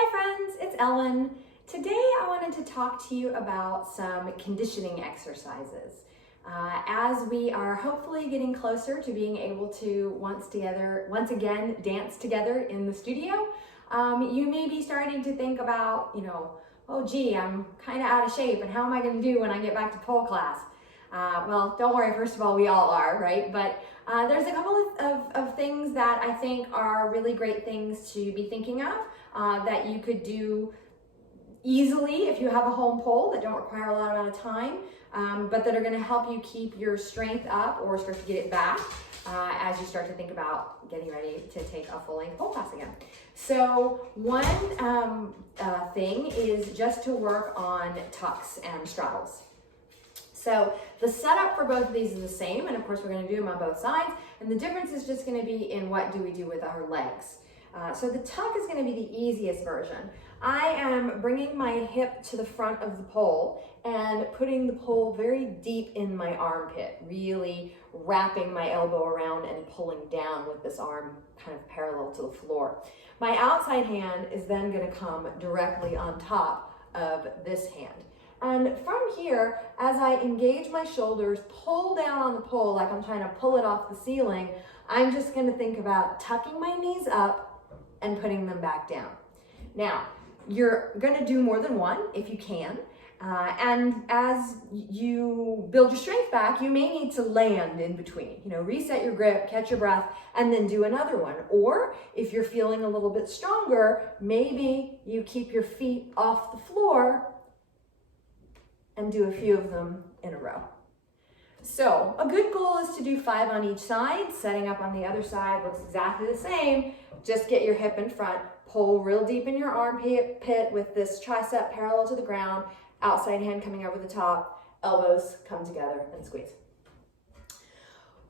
Hi friends, it's Ellen. Today I wanted to talk to you about some conditioning exercises. As we are hopefully getting closer to being able to once again dance together in the studio, you may be starting to think about, oh gee, I'm kind of out of shape and how am I going to do when I get back to pole class? Well, don't worry, first of all, we all are, right? But there's a couple of things that I think are really great things to be thinking of that you could do easily if you have a home pole that don't require a lot amount of time, but that are going to help you keep your strength up or start to get it back as you start to think about getting ready to take a full-length pole class again. So one thing is just to work on tucks and straddles. So the setup for both of these is the same, and of course we're going to do them on both sides, and the difference is just going to be in what do we do with our legs. So the tuck is going to be the easiest version. I am bringing my hip to the front of the pole and putting the pole very deep in my armpit, really wrapping my elbow around and pulling down with this arm kind of parallel to the floor. My outside hand is then going to come directly on top of this hand. And from here, as I engage my shoulders, pull down on the pole like I'm trying to pull it off the ceiling, I'm just going to think about tucking my knees up and putting them back down. Now, you're going to do more than one if you can. And as you build your strength back, you may need to land in between. Reset your grip, catch your breath, and then do another one. Or if you're feeling a little bit stronger, maybe you keep your feet off the floor and do a few of them in a row. So a good goal is to do 5 on each side. Setting up on the other side looks exactly the same. Just get your hip in front, pull real deep in your armpit with this tricep parallel to the ground, outside hand coming over the top, elbows come together and squeeze.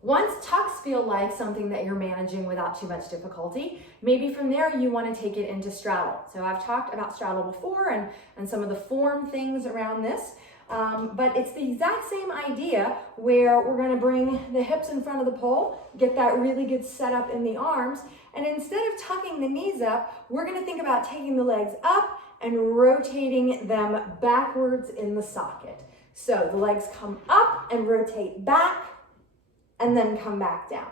Once tucks feel like something that you're managing without too much difficulty, maybe from there you want to take it into straddle. So I've talked about straddle before and some of the form things around this. But it's the exact same idea where we're going to bring the hips in front of the pole, get that really good setup in the arms, and instead of tucking the knees up, we're going to think about taking the legs up and rotating them backwards in the socket. So the legs come up and rotate back and then come back down.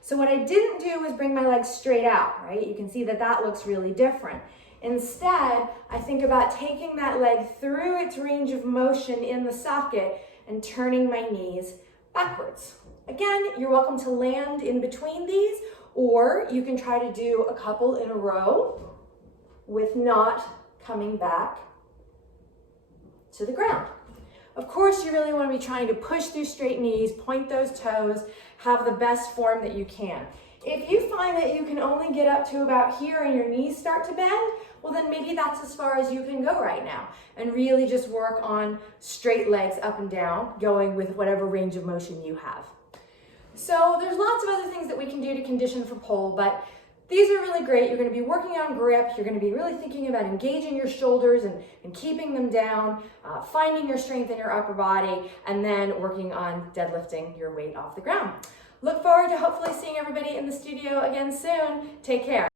So what I didn't do was bring my legs straight out, right? You can see that that looks really different. Instead, I think about taking that leg through its range of motion in the socket and turning my knees backwards. Again, you're welcome to land in between these, or you can try to do a couple in a row with not coming back to the ground. Of course, you really want to be trying to push through straight knees, point those toes, have the best form that you can. If you find that you can only get up to about here and your knees start to bend, well then maybe that's as far as you can go right now and really just work on straight legs up and down, going with whatever range of motion you have. So there's lots of other things that we can do to condition for pole, but these are really great. You're going to be working on grip. You're going to be really thinking about engaging your shoulders and keeping them down, finding your strength in your upper body, and then working on deadlifting your weight off the ground. Look forward to hopefully seeing everybody in the studio again soon. Take care.